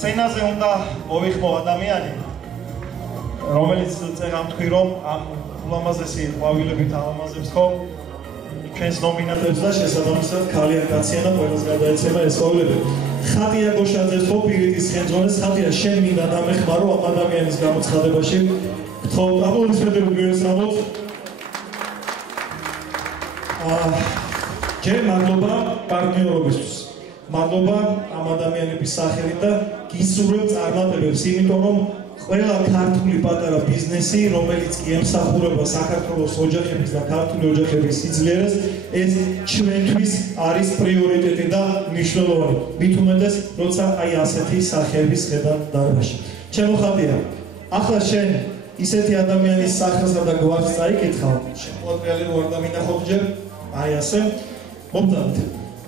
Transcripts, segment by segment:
სცენაზე უნდა მოვიხმო ადამიანი, რომელიც წერა თქვი რომ ამ ულამაზესი ყვავილებით ალამაზებს ხო ჩვენს ნომინანტებს და შესაბამისად ქალიან კაციანა ყველას გადაეცემა ეს ყვავილები. ხატია გოშაძეს ხო პირიტის ხელმძღვანელს ხატია შენ მინდა დამეხმარო ამ ადამიანის გამოცხადებაში. გთხოვთ აპლოდისმენტები მივესალმოთ. ჯერ მადლობა პარტნიორობისთვის. მადლობა ამ ადამიანების სახელით და გისურვებ წარმატებებს, იმიტომ რომ ყველა ქართული პატარა ბიზნესი, რომელიც კი ემსახურება საქართველოს ოჯახების და ქართული ოჯახების სიძლიერეს, ეს ჩვენთვის არის პრიორიტეტი და მნიშვნელოვანი. მით უმეტეს, როცა აი ასეთი სახეების ხედავ დარბაზში. ჩემო ხატია, ახლა შენ ისეთი ადამიანის სახელსა და გვარს წაიკითხავ, შენ ყველაფერი ვარ და მინახოთ ჯერ, აი ასე, მომდამთ,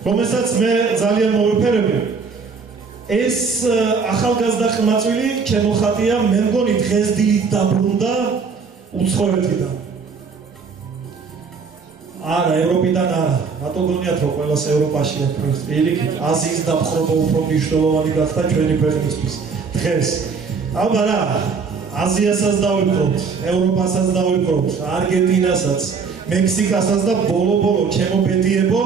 რომელსაც მე ძალიან მოვიფერები. ეს ახალგაზრდა ხმაწვილი ჩემო ხატია, მე მგონი დღეს დილით დაბრუნდა უცხოეთიდან. არა, ევროპიდან არა. რატო გონიათ რომ ყველას ევროპაში აქვს პირიქით, აზიის დაპყრობა უფრო მნიშვნელოვანი გახდა ჩვენი ქვეყნისთვის. დღეს. აბა რა, აზიასაც დავიფროთ, ევროპასაც დავიფროთ, არგენტინასაც, მექსიკასაც და ბოლო-ბოლო ჩემო ბედიებო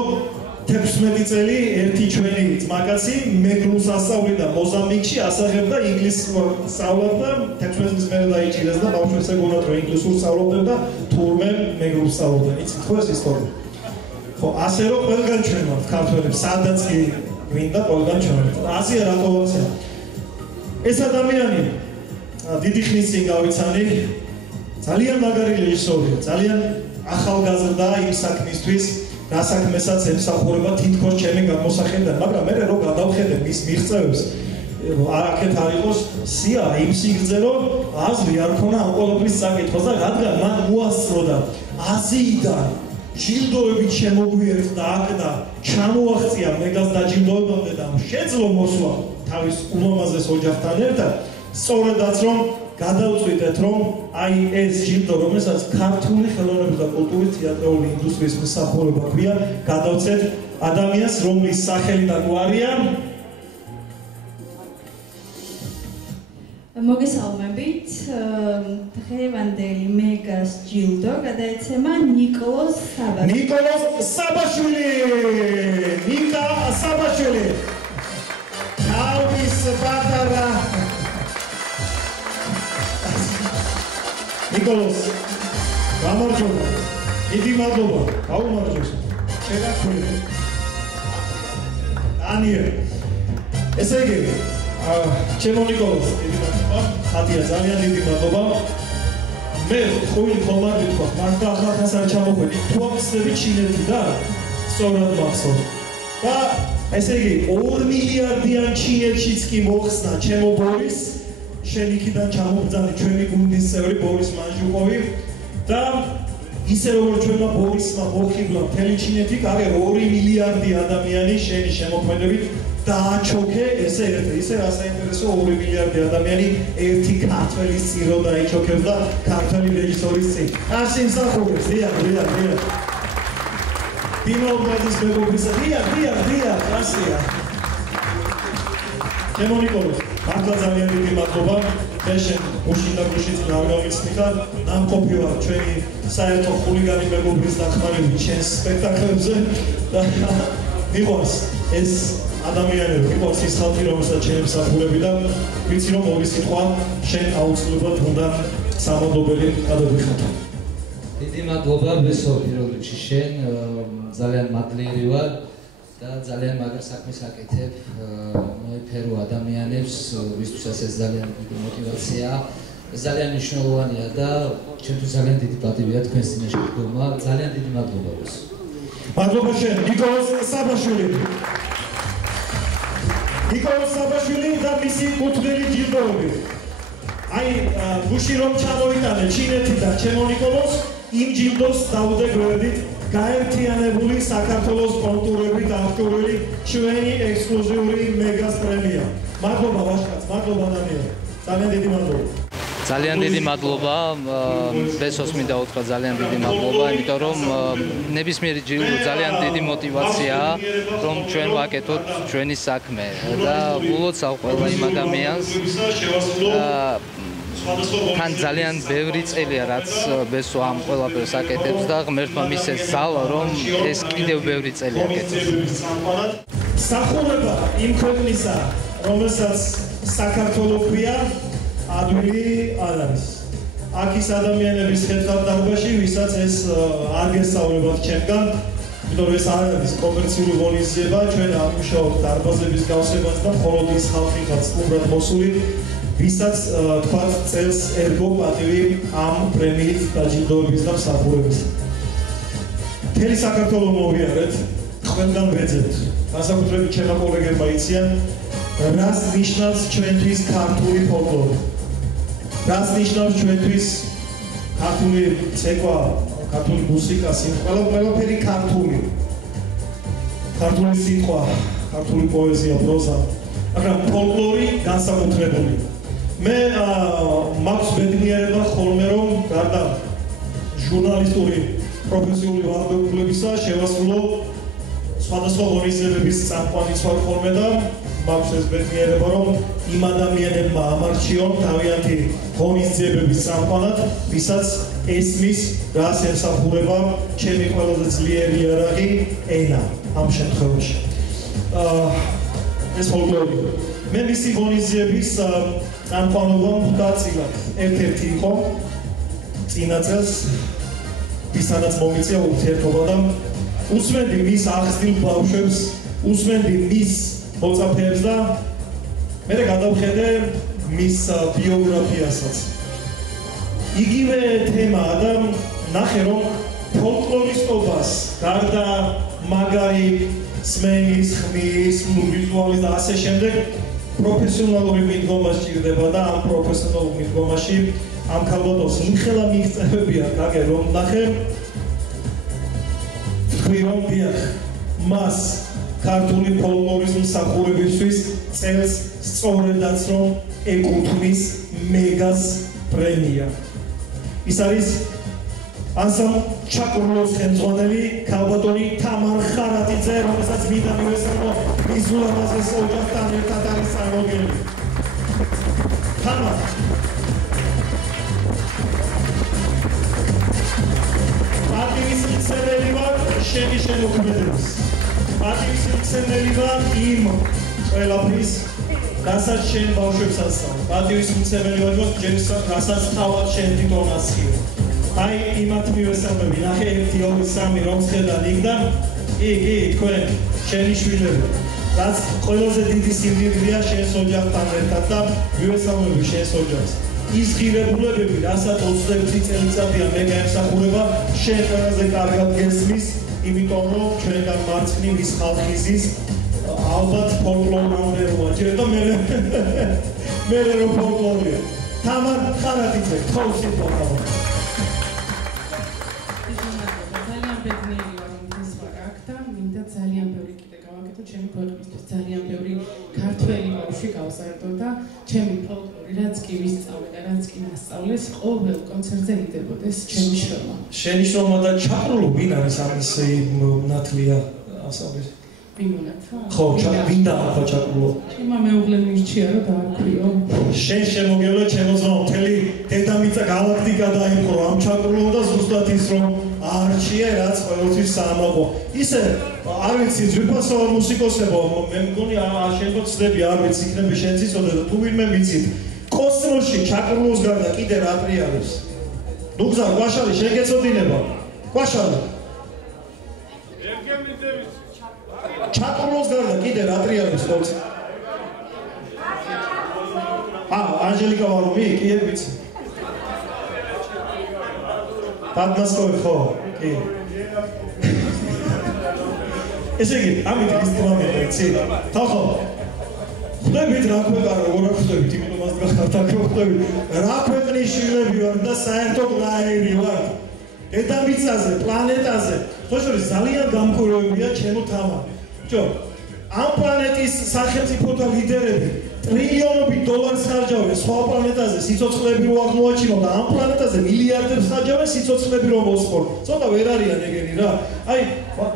16 წელი ერთი ჩვენი ძმაკაცი მეგრულს ასწავლიდა მოზამბიკში, ასაღებდა ინგლისურ სწავლად და 16 წლის მერე დაიჭირეს და ბავშვებს ეგონათ რომ ინგლისურ სწავლობდნენ და თურმე მეგრულს სწავლობდნენ. იცით ხო ეს ისტორია? ხო, ასე რომ ყველგან ჩვენ ვართ ქართველებს, სადაც კი გვინდა ყველგან ჩვენ ვართ. აზია რატო ვაქცია? ეს ადამიანი დიდი ხნის წინ გავიცანი, ძალიან მაგარი რეჟისორია, ძალიან ახალგაზრდა იმ საქმისთვის, რა საქმესაც ემსახურება თითქოს ჩემი გამოსახედიდან, მაგრამ მე რო გადავხედე მის მიღწევებს, აქეთ არ იყოს სია იმ სიგრძე რომ აზრი არ ქონა ამ ყოველთვის საკითხოს და რადგან მან მოასწრო და აზიიდან ჯილდოებით შემოგვიერთდა აქ და ჩამოაღწია მეგას დაჯილდოებამდე და შეძლო მოსვლა თავის ულამაზეს ოჯახთან ერთად, სწორედაც რომ გადავწყვიტეთ რომ აი ეს ჯილდო, რომელსაც ქართული ხელოვნების და კულტურის თეატრალური ინდუსტრიის მსახურება ქვია, გადავწყვეტ ადამიანს, რომლის სახელი და გვარია მოგესალმებით. დღევანდელი მეგას ჯილდო გადაეცემა ნიკოლოზ საბაშვილი. ნიკოლოზ საბაშვილი! ნიკა საბაშვილი! თავის პატარა ნიკოლოზ, გამარჯობა. დიდი მადლობა. გაუმარჯოს. შეგაქვილი. ანია. ესე იგი, ჩემო ნიკოლოზ, დიდი მადლობა. ხატია ძალიან დიდი მადლობა. მე ხული ხომარი თქვა, მარტო ახალგაზრდას არ ჩამოხვედი. თუ ახსნები ჩინეთი და სწორად მახსოვს. და ესე იგი 2 მილიარდიან ჩინეთშიც კი მოხსნა ჩემო ბორის შენ იქიდან ჩამობძანი ჩვენი გუნდის წევრი ბორის მანჟუკოვი და ისე როგორც ჩვენმა ბორისმა მოხიბლა მთელი ჩინეთი, კარი 2 მილიარდი ადამიანი შენი შემოქმედებით დააჩოქე ესე ერთი, ისე რა საინტერესო 2 მილიარდი ადამიანი ერთი ქართველის წირო დაიჩოქებს და ქართველი რეჟისორის წინ. არ სიმსახურებს, დიახ. დინობრადის მეგობრისა, დიახ, ასია. ჩემო ნიკოლოზ, მართლა ძალიან დიდი მადლობა. შენ გუშინ და გუშინ გავიცნი და ნამყოფი ვარ ჩვენი საერთო ხულიგანი მეგობრის დახმარებით ჩვენს სპექტაკლებზე და მიყვარს ეს ადამიანები, მიყვარს ის ხალხი, რომელსაც ჩვენ მსახურები და ვიცი რომ ორი სიტყვა შენ აუცილებლად უნდა სამადლობელი გადაგიხადო. დიდი მადლობა ბესო პირველ რიგში შენ ძალიან მადლიერი ვარ და ძალიან მაგარ საქმეს აკეთებ, მოიფერო ადამიანებს, ვისთვისაც ეს ძალიან დიდი მოტივაციაა, ძალიან მნიშვნელოვანია და ჩემთვის ძალიან დიდი პატივია თქვენს წინაშე დგომა, ძალიან დიდი მადლობა ბესო. მადლობა შენ, ნიკოლოზ საბაშვილი. ნიკოლოზ საბაშვილი და მისი კუთვნილი ჯილდოები. აი, გუშინ რომ ჩამოიტანე ჩინეთიდან ჩემო ნიკოლოზ, იმ ჯილდოს დაუდეგვერდით გაერთიანებული საქართველოს კონტურებით აღჭურვილი ჩვენი ექსკლუზიური მეგას პრემია. მადლობა ვაჟკაც, მადლობა დანიელ. ძალიან დიდი მადლობა. ძალიან დიდი მადლობა ბესოს მინდა უთხრა ძალიან დიდი მადლობა იმიტომ რომ ნებისმიერი ჯილდო ძალიან დიდი мотиваციაა რომ ჩვენ ვაკეთოთ ჩვენი საქმე და ულოცავ ყველა იმ ადამიანს თან ძალიან ბევრი წელია რაც ბესო ამ ყველაფერს აკეთებს და ღმერთმა მისცეს ძალა რომ ეს კიდევ ბევრი წელი აკეთოს სახურება იმ ქვეყნისა რომელსაც საქართველოს ქვია ადვილი არ არის. აქ ის ადამიანების ხერხად დარბაში, ვისაც ეს არ გესწავლებათ ჩემგან, იმიტომ რომ ეს არ არის კომერციული ღონისძიება, ჩვენ ამუშავებთ დარბაზების გავსებას და მხოლოდ ის ხალხიღაც სტუმრად მოსული, ვისაც თქვათ წელს ერგო პატივი ამ პრემიით დაჯილდოების და მსახურების. მთელი საქართველოს მოვიარეთ, ყველგან ვეძებთ. განსაკუთრებით ჩემმა კოლეგებმა იციან, რას ნიშნავს ჩვენთვის ქართული ფოლკლორი. რას ნიშნავს ჩვენთვის ქართული ცეკვა, ქართული მუსიკა, სიმღერა, ყველაფერი ქართული. ქართული სიტყვა, ქართული პოეზია, პროზა, მაგრამ ფოლკლორი განსაკუთრებული. მე მაქვს ბედნიერება ხოლმე რომ გარდა ჟურნალისტური პროფესიული ვალდებულებისა შევასრულო სხვადასხვა ღონისძიებების წამყვანიც ვარ ხოლმე და მაქვს ეს ბედნიერება რომ იმ ადამიანებმა ამარჩიონ თავიანთი ღონისძიებების წამყვანად, ვისაც ესმის რას ემსახურება ჩემი ყველაზე ძლიერი იარაღი ენა ამ შემთხვევაში. ეს ფოლკლორი. მე მისი ღონისძიების წამყვანობა მტაცილად ერთ-ერთი იყო წინა წელს ვისაც მომიწია ურთიერთობა და უსმენდი მის ახსნილ ბავშვებს, უსმენდი მის მოწაფეებს და მე გადავხედე მის ბიოგრაფიასაც. იგივე თემაა და ნახე რომ ფოლკლორისტობას გარდა მაგარი სმენის, ხმის, ვიზუალის და ასე შემდეგ პროფესიონალური მიდგომა სჭირდება და ამ პროფესიონალურ მიდგომაში ამ ქალბატონს იმხელა მიღწევებია გაგე რომ ნახე თქვი რომ დიახ მას ქართული ფოლკლორის მსახურებისთვის წელს სწორედაც რომ ეკუთვნის მეგას პრემია. ის არის ანსამ ჩაკურლოს ხელმძღვანელი ქალბატონი თამარ ხარატიძე, რომელსაც მინდა მივესალმო მის ულამაზეს ოჯახთან ერთად არის წარმოგებული. თამარ პატივის მიცემელი ვარ შენი შემოქმედების. პატივის მიცემელი ვარ იმ ყველაფრის, რასაც შენ ბავშვებს ასწავლ. პატივის მიცემელი ვარ რასაც თავად შენ თვითონ ასხიო. აი იმათ მივესალმები, ნახე 1 2 3 რომ ხედავ იქ და იგი თქვენ შენი შვილები. რაც ყველაზე დიდი სიმდიდრეა შენს ოჯახთან ერთად და მივესალმები შენს ოჯახს. ის ღირებულებები, რასაც 21 წელიწადია მე გაემსახურება, შენ ყველაზე კარგად გესმის, იმიტომ რომ ჩვენგან მარცხნივ ის ხალხი ზის ალბათ ფოლკლორამდე რომ აჭირე და მე რომ ფოლკლორია. თამარ ხარატიძე, თხოვსით მოხალხო. ბედნიერი ვარ რომ ეს ვარ აქ და მინდა ძალიან ბევრი კიდე გავაკეთო ჩემი ქვეყნისთვის, ძალიან ბევრი ქართველი ბავშვი გავზარდო და ჩემი ფოლკლორი რაც კი ვისწავლე და რაც კი მასწავლეს, ყოველ კონცერტზე იდებოდეს ჩემი შრომა. შენი შრომა და ჩაკრულო ვინ არის ამის ნათლია ასწავლის? ხო, ვინდა ახლა ჩაკრულო? ჩემმა მეუღლემ მირჩია რომ დაარქვიო. შენ შემოგევლე ჩემოძმა მთელი დედამიწა galaktika დაიპყრო ამ ჩაკრულო და ზუსტად ის რომ არჩია რაც ყოველთვის საამაყო. ისე არ ვიცი ძვირფასო მუსიკოსებო, მე მგონი შენ რო ცდები არ ვიცი იქნება შენ ციცოდე და თუ ვინმე ვიცით. კოსმოსში ჩაკრულოს გარდა კიდე რა ტრიალებს? ნუ გზა ყვაშალი შენ გეცოდინება. ყვაშალი. ჩაკრულოს გარდა კიდე რა ტრიალებს ხოც? ანჟელიკა ვარუმი კი არ ვიცი. Подмосковье, ხო? კი. ესე იგი, ამით ისწავლეთ, იცი? ხო. ხდებით რა ქვეყანა, როგორ ხდებით, იმიტომაც გახართ აქ ხდებით. რა ქვეყნის შვილები ვარ და საერთოდ რა ერი ვარ? დედამიწაზე, პლანეტაზე. ხო შორის ძალიან გამკვირვებია ჩემო თამა. ჯო, ამ პლანეტის სახელმწიფოთა ლიდერები ტრილიონობით დოლარს ხარჯავენ სხვა პლანეტაზე სიცოცხლეები რო აღმოაჩინონ და ამ პლანეტაზე მილიარდებს ხარჯავენ სიცოცხლეები რომ მოსწორ. ცოტა ვერ არიან ეგენი რა. აი,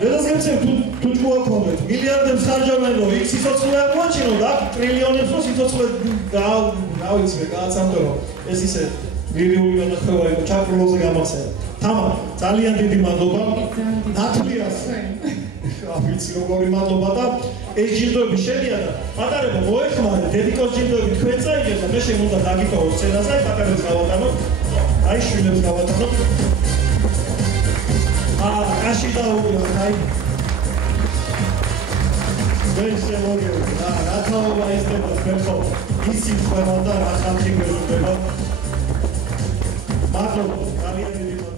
როდესაც გეცემ თუ გვაქონდეთ მილიარდებს ხარჯავენ რომ იქ სიცოცხლე აღმოაჩინონ და ტრილიონებს რო სიცოცხლე რა ვიცი მე გააცამდო რომ ეს ისე მილიონი განაცხადა იყო ჩაკროლოზე გამახსენა. თამა, ძალიან დიდი მადლობა. ნათლიას. ვიცი როგორი მადლობა და ეს ჯილდოები შენია და პატარებო მოეხმარეთ დედიკოს ჯილდოები თქვენ წაიგეთ და მე შემოდა დაგიტოვო სცენაზე აი პატარებს გავატანოთ აი შვილებს გავატანოთ კაში დაუგრა აი ვერ შემოგევი რა თაობა ისდება ფერხო ისი ყველა და რა ხალხი გვერდება მადლობა ძალიან დიდი მადლობა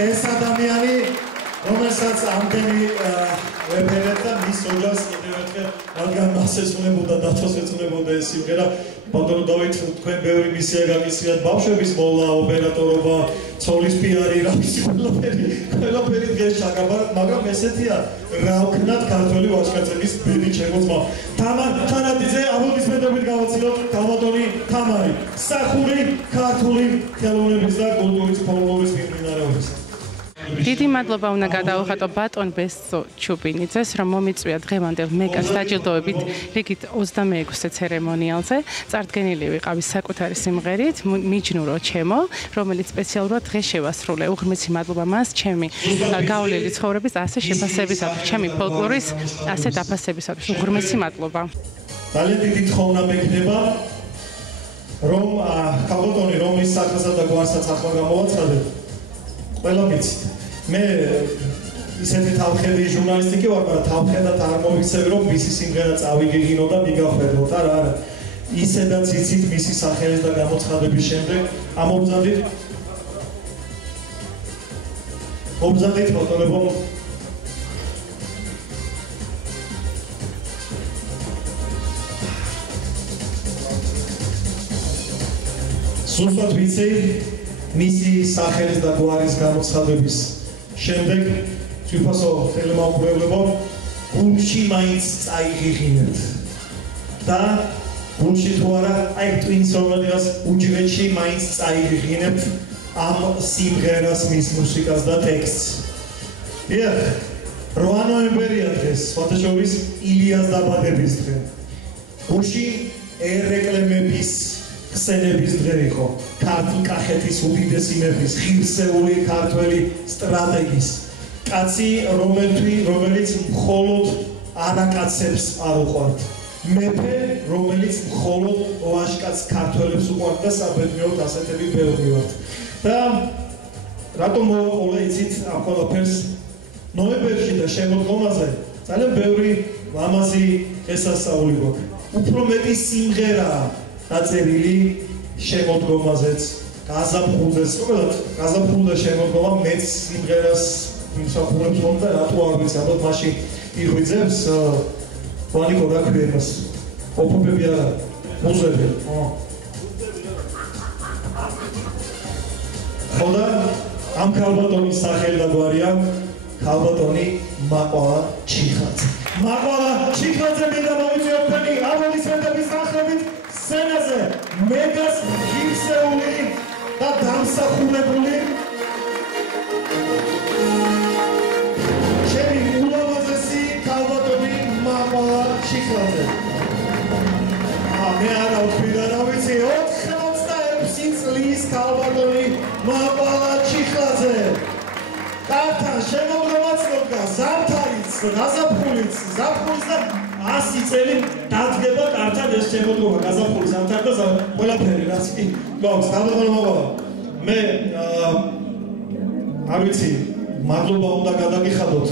ეს ადამიანი რომელსაც ამდენი ვეფერეთ და მის ოჯახს კიდევ ერთხელ რადგან მას ეცნებოდა დათოს ეცნებოდა ეს სიმღერა ბატონო დავით თქვენ ბევრი მისია გაგისიათ ბავშვების მოვლა ოპერატორობა ცოლის პიარი რა ვიცი ყველაფერი დღეს ჩაგაბარეთ მაგრამ ესეთია რა ვქნათ ქართველი ვაჟკაცების ბედი ჩემოძმა თამარ ხანადიძე აპლოდისმენტებით გავაცილოთ გამოდონი თამარი მსახური ქართული ხელოვნების და კულტურის ფოლკლორის მიმდინარეობისა დიდი მადლობა უნდა გადავუხატო ბატონ ბესო ჩუბინიძეს, რომ მომიწვია დღევანდელ მეგას დაჯილდოებით რიგით 26-ე ცერემონიალზე. წარდგენილი ვიყავი საკუთარი სიმღერით, მიჯნურო ჩემო, რომელიც სპეციალურად დღეს შევასრულე. უღრმესი მადლობა მას ჩემი გავლილი ცხოვრების ასე შეფასებისათვის, ჩემი ფოლკლორის ასე დაფასებისათვის. უღრმესი მადლობა. ძალიან დიდი თხოვნა მექნება, რომ ქალბატონი რომლის სახელსა და გვარსაც ახლა გამოვაცხადებ, ყველა მიცით. მე ისეთი თავხედი ჟურნალისტიკი ვარ, მაგრამ თავხედად არ მოვიქცევი, რომ მისი სიმღერა წავიგიგინო და მიგახვედროთ, არა. ისედაც იცით მისი სახელის და გამოცხადების შემდეგ, მომბრძანდით ბატონებო. სულსაც ვიცი მისი სახელის და გვარის გამოცხადების შემდეგ თვითფასო ხელმაუბრებლებო გულში მაინც წაიღიღინებთ და გულში თუ არა აი twins რომელიღაც უჯრედში მაინც წაიღიღინებთ ამ სიმღერას მის მუსიკას და ტექსტს. დიახ, 8 ნოემბერია დღეს, სხვათაშორის ილიას დაბადების დღე. გულში ერეკლემების ხსენების დღე იყო, ქართლ-კახეთის უდიდესი მეფის, ღირსეული ქართველი სტრატეგის, კაცი, რომელიც მხოლოდ არაკაცებს არ უყვართ, მეფე, რომელიც მხოლოდ ვაჟკაც ქართველებს უყვართ და საბედნიეროდ ასეთები ბევრი ვართ. და რატომ მოვაყოლა იცით ამ ყველაფერს ნოემბერში და შემოდგომაზე ძალიან ბევრი ლამაზი დღესასწაული გვაქვს. უფრო მეტი სიმღერაა დაწერილი შემოდგომაზეც, გაზაფხულზეც, უბრალოდ გაზაფხულზე შემოდგომა მეც სიმღერას იმსახურებს რომ და რატო არ ვიცი, ალბათ მაშინ იღვიძებს ვანიკო რა ქვია იმას, ოფობები არა, მუზები. ხოდა ამ ქალბატონის სახელი და გვარია ქალბატონი მაყვალა ჩიხაძე. მაყვალა ჩიხაძე მინდა მოვიწიოთ თქვენი აბოლისმენტების ნახებით სცენაზე მეგას ღირსეული და დამსახურებული ჩემი ულამაზესი ქალბატონი მაყვალა ჩიხაძე. მე არა ვთქვი და რა ვიცი 86 წლის ქალბატონი მაყვალა ჩიხაძე. კართან შემოდგომაც მოდგა, ზამთარიც, გაზაფხულიც, ზაფხულის და 100 წელი დადგება კართან ეს შემოდგომა, გაზაფხული, ზამთარი და ყველაფერი, რაც კი გვაქვს. ქალბატონო მაყვალა, მე არ ვიცი, მადლობა უნდა გადაგიხადოთ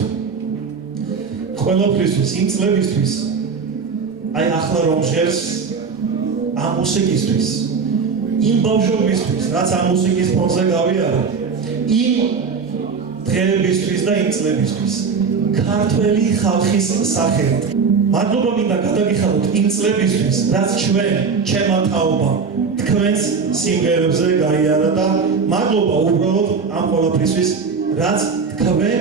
ყველაფრისთვის, იმ წლებისთვის, აი ახლა რომ ჟღერს ამ მუსიკისთვის, იმ ბავშვობისთვის, რაც ამ მუსიკის ფონზე გავიარა, იმ დღეებისთვის და იმ წლებისთვის, ქართველი ხალხის სახელით. მადლობა მინდა გადაგიხადოთ იმ წლებისთვის, რაც ჩემმა თაობამ თქვენს სიმღერებზე გაიარა და მადლობა უბრალოდ ამ ყველაფრისთვის, რაც თქვენ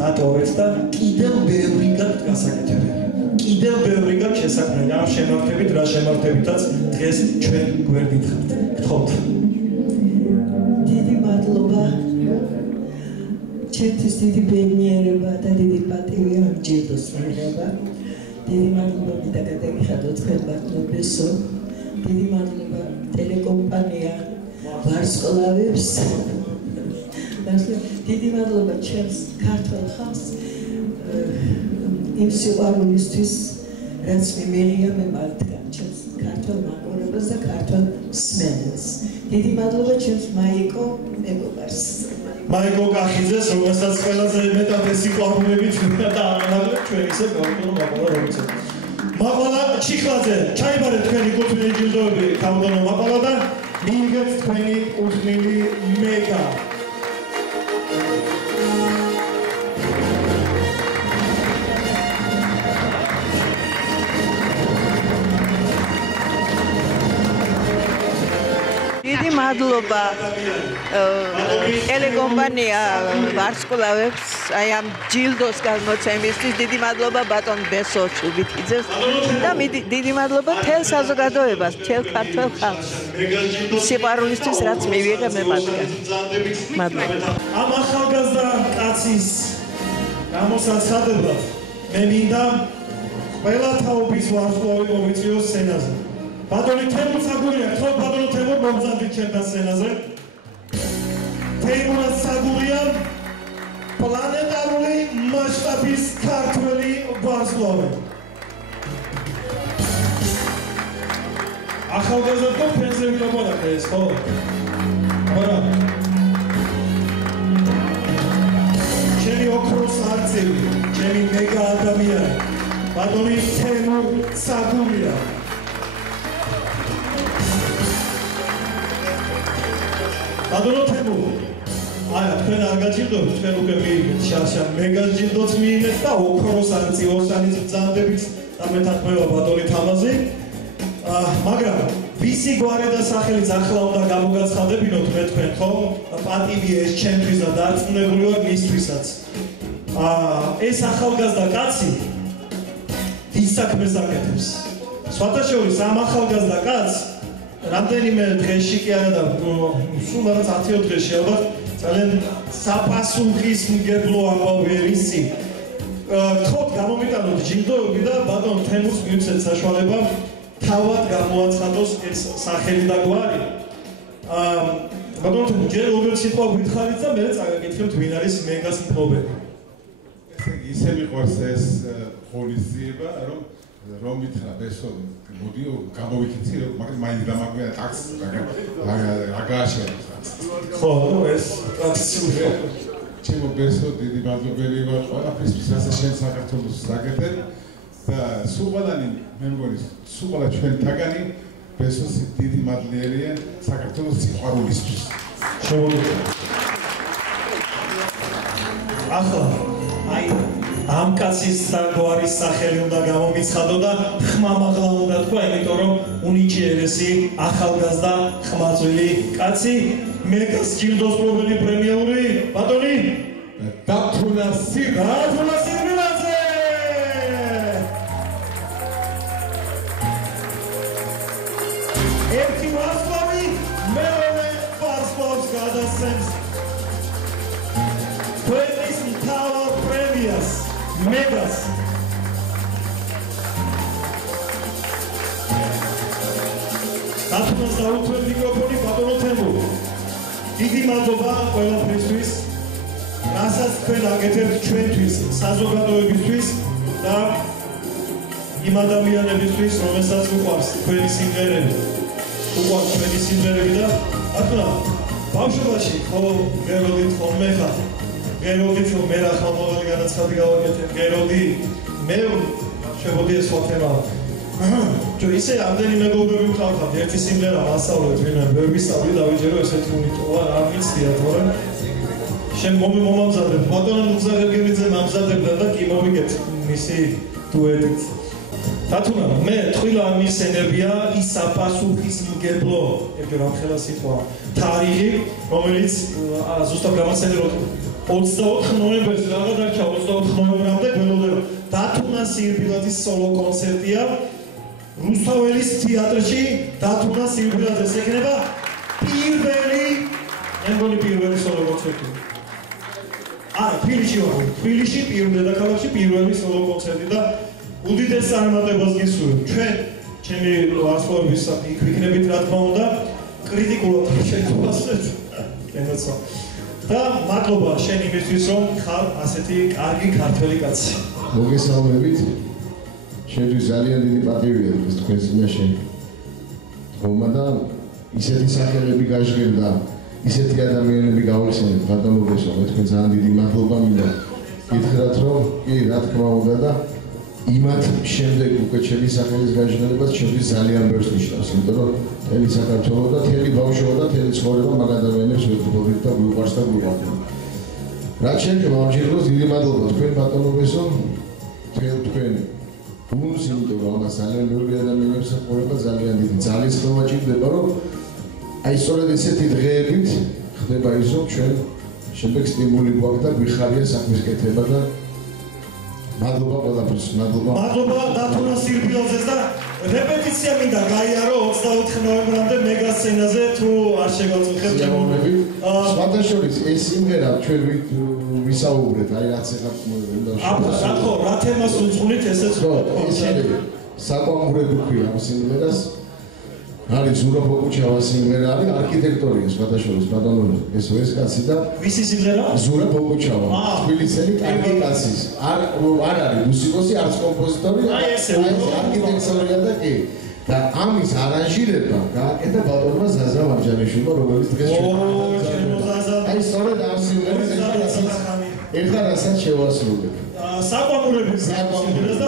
დატოვეთ და კიდევ ბევრი გაქვთ გასაკეთებელი. კიდევ ბევრი გაქვთ შესაქმნელი ამ შემართებით, რა შემართებითაც დღეს ჩვენ გვერდით ხართ. გთხოვთ. დიდი მადლობა. ჩემთვის დიდი ბედნიერება და დიდი პატივი ამ ჯილდოს მიღება. დიდი მადლობა მინდა გადაგიხადოთ თქვენ ბატონებსო. დიდი მადლობა ტელეკომპანია ვარსკვლავებს. დიდი მადლობა ჩემს ქართველ ხალხს იმ სიყვარულისთვის, რაც მიმიღია მე მართლაც ჩემს ქართველ მაყურებელს და ქართველ მსმენელს. დიდი მადლობა ჩემს მაიკო მეგობარს. მაიკო კახიძეს, რომელსაც ყველაზე მეტად სიყვარულებით და აღნიშნავთ ჩვენ ისე ქალბატონო მაყვალა როცა. მაყვალა ჩიხაძე, ჩაიბარეთ თქვენი კუთვნილი ჯილდოები ქალბატონო მაყვალადან, მიიღეთ თქვენი კუთვნილი მეგა. დიდი დიდი მადლობა ტელეკომპანია ვარსკვლავებს აი ამ ჯილდოს გამოცემისთვის დიდი მადლობა ბატონ ბესო ჩუბიტიძეს და დიდი მადლობა მთელ საზოგადოებას მთელ ქართულ ხალხს სიყვარულისთვის რაც მივიღე მე მათგან მადლობა ამ ახალგაზრდა კაცის გამოსაცხადებლად მე მინდა ყველა თაობის ვარსკვლავი მომიწვიოს სცენაზე ბატონი თემურ საგურია ხო ბატონო თემურ მომზადდით ჩემთან სცენაზე თემურ საგურია პლანეტარული მასშტაბის ქართველი ვარსკვლავი ახალგაზრდა ფენზე ვიყავდა ეს ხო არა ჩემი ოქროს არწივი ჩემი მეგა ადამიანი ბატონი თემურ საგურია ბატონო თემურ აი თქვენ არ გაჭირდოთ თქვენ უკვე მიიღეთ შარშან მეგაჯილდოც მიიღეთ და ოქროს არწივოსანის ბრძანდებით დამეთანხმება ბატონი თამაზი მაგრამ ვისი გვარი და სახელიც ახლა უნდა გამოგაცხადებინოთ მე თქვენ ხო პატივია ეს ჩემთვის და დარწმუნებული ვარ მისთვისაც ეს ახალგაზრდა კაცი ის საქმეს აკეთებს სხვათა შორის ამ ახალგაზრდა კაცს რამდენიმე დღეში კი არა და სულ რაღაც 10 დღეში ალბათ ძალიან საპასუხისმგებლო ამბავი ისი თქო გამომიტანოთ ჯილდოები და ბატონ თემურს მივცეთ საშუალება თავად გამოაცხადოს ეს სახელი და გვარი ბატონ თემურ ჯერ როგორ სიტყვა გითხარით და მე წაგაკითხებთ ვინ არის მეგას მფლობელი ისე მიყვარს ეს ღონისძიება რომ მითხრა ბესო მოდი გამოვიქცე მაგრამ მაინც დამაგვია ტაქსი რა გააშენებს ხო ეს ტაქსი ჩემო ბესო დიდი მადლობელი ვარ ყველაფრისთვის რასაც შენ საქართველოს საკეთებ და სულბალანი მე მგონი სულბალა ჩვენ თაგანი ბესოს დიდი მადლიერია საქართველოს სიყვარულისთვის ახლა აი ამ კაცის გვარის სახელი უნდა გამომიცხადო და ხმამაღლა უნდა თქვა, იმიტომ რომ უნიჭიერესი ახალგაზრდა ხმაწვილი კაცი მეგას ჯილდოს პრობელი პრემიული ბატონი დათუნა სირვილაძე ერთი ვარსკვლავი მეორე ვარსკვლავს გადასცემს ქვეყნის მთავარ პრემიას მეგას დათუნას დაუწევ მიკროფონი ბატონო თემურ დიდი მადლობა ყველაფრისთვის რასაც თქვენ აკეთებთ ჩვენთვის საზოგადოებისთვის და იმ ადამიანებისთვის რომელსაც უყვარს თქვენი სიმღერები უყვარს თქვენი სიმღერები და ათუნა ბავშვობაში ხო გეროდით ხოლმე ხარ გეროდი რომ მე რა ხალხური განაცხადი გავაკეთე გეროდი მე შეგოდი ეს სხვა თემა ჯო ისე ამდენი მეგობრები ვყავდათ ერთი სიმღერა მასწავლეთ ვინმე ვერ ვისწავლი დავიჯერო ესეთი უნიტოა რა ვიცია თორემ შენ მომამზადებ ბატონო მუზაგერგებიძე მამზადებდა და კი მოვიგეთ მისი დუეტით დათუნა მე თქვილა მიხსენებია ის საპასუხისმგებლო ეგრე ამხელა სიტყვა თარიღი რომელიც ზუსტად გამახსენებოდ 24 ნოემბერს რაღა დარჩა 24 ნოემბრამდე გველოდება დათუნა სირბილაძის სოლო კონცერტია რუსთაველის თეატრში დათუნა სირბილაძეს ეკნება პირველი ემბოლი პირველი სოლო კონცერტი თბილისში პირველი დედაქალაქში პირველი სოლო კონცერტი და უდიდეს წარმატებას გისურვებ ჩვენ ჩემი ვარსკვლავების იქ ვიქნებით რა თქმა უნდა კრიტიკულად შეგვასწრეთ ენოცა და მადლობა შენ იმისთვის რომ ხარ ასეთი კარგი ქართველი კაცი მოგესალმებით შენთვის ძალიან დიდი პატივია ეს თქვენს წინაშე ხომა და ისეთი სახელები გაჟღერდა ისეთი ადამიანები გავიხსენეთ ბატონობესო მე თქვენ ძალიან დიდი მადლობა მინდა გითხრათ რომ კი რა თქმა უნდა და იმათ შემდეგ უკვე ჩემი სახელის გაჟღერებას ჩემთვის ძალიან ბევრს ნიშნავს იმიტომ რომ მთელი საქართველო და მთელი ბავშვობა და მთელი ცხოვრება მაგ ადამიანებს ვეუბნებით და გვიყვარს და გვიყვარდება რაც შეეხება ამ ჯილდოს დიდი მადლობა თქვენ ბატონობესო თქვენ გუნდს იმიტომ რომ ამას ძალიან ბევრი ადამიანებს ეყურება ძალიან დიდი ძალისხმევა ჭირდება რომ აი სწორედ ესეთი დღეებით ხდება ის რომ ჩვენ შემდეგ სტიმული გვაქვს და გვიხარია საქმის კეთება და მადლობა ყველაფერს, მადლობა. მადლობა დათუნა სირბილოზეს და რეპეტიცია მინდა გაიარო 24 ნოემბრამდე მეგა სცენაზე თუ არ შეგაწუხებთ შემოვნები. სხვადასხვა ეს სიმღერა ჩვენ ვისაუბრეთ, აი რაც ეხლა უნდა ხო, რა თემას უძღვნით ესეც ხო, ეს არის საკვამურები ქვია ამ სიმღერას. არის ზურაბ ბოკუჩავას სიმღერა არის არქიტექტორია სხვადასხვა ბატონო ეს კაცი და ვისი სიმღერა? ზურაბ ბოკუჩავა თბილისელი კარგი კაცის არ არის მუსიკოსი არც კომპოზიტორი აი ესე არქიტექტორია და კი და ამის არანჟირება გააკეთა ბატონმა ზაზა მარჯანიშვილმა რომელიც დღეს აი სწორედ ამ სიმღერას ეხლა რასაც შევასრულებ საკვამურების სიმღერას და